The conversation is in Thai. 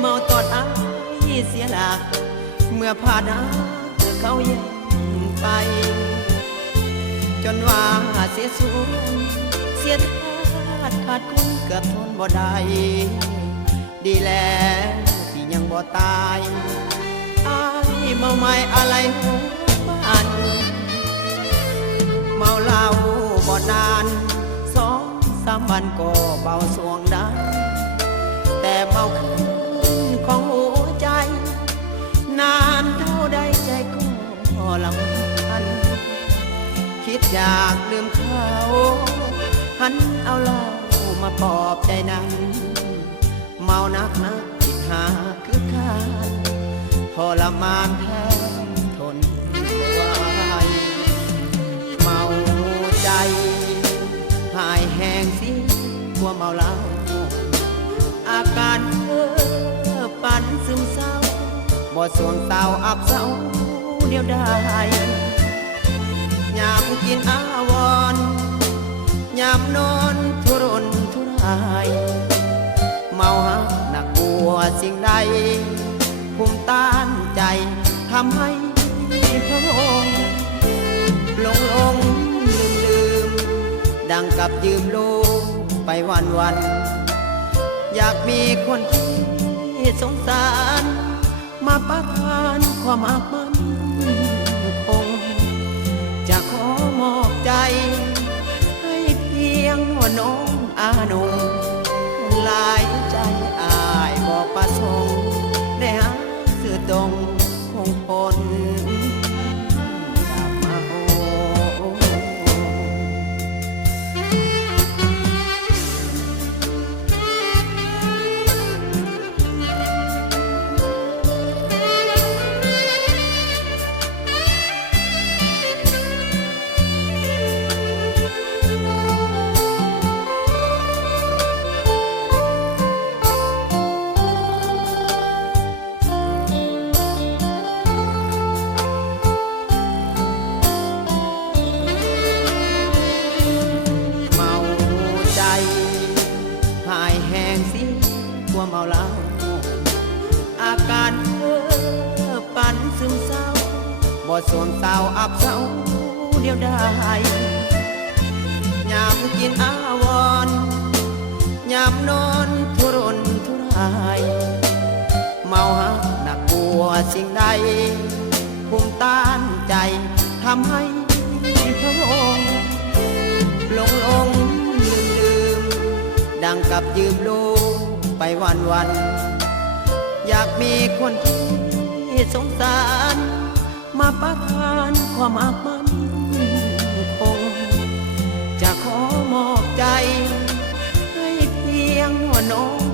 เมาตอดอ้ายเสียหลักเมื่อผ่านหาเขาแย่งไปจนว่าเสียสูญเสียทาดขาดคุณเกือบทนบ่ได้ดีแล้วที่ยังบ่ตายอ้ายเมาไม่อะไรหัวมันเมาเหล้าบ่นาน2-3 วันก็เบาสวงได้แต่เมาขึ้นของหัวใจนานเท่าใดใจก็ลำพันคิดอยากลืมเขาหันเอาเหล้ามาปลอบใจนั้นเมานักคิดหาคือกันทรมานแทนทนไหวเมาใจหายแห้งสิกลัวเมาเหล้าอาการเพ้อปั่นซึมเศร้าบ่สวงเศร้าอับเศร้าเดียวได้ยามกินอาวรยามนอนทุรนทุรายเมาหักหนักกลัวสิ่งใดภูมิต้านใจทำให้พระองค์หลงลืมดังกับยืมลูกไปวันอยากมีคนที่สงสารมาประทานความอับมันคงจะขอมอบใจให้เพียงว่าน้องอาหนุ่มหลายใจอายบอกประสงค์ได้หาสื่อตรงคงพ้นเมาเหล้าอาการเพ้อปั่นซึมเศร้าบ่สวงเศร้าอับเศร้าเดียวได้ยามกินอาวรยามนอนทุรนทุรายเมาหักหนักกลัวสิ่งใดภูมิต้านใจทำให้พระองค์หลงลืมดังกับยืมลูกไปวันอยากมีคนที่สงสารมาประทานความอับมันคงจะขอมอบใจให้เพียงว่าน้อง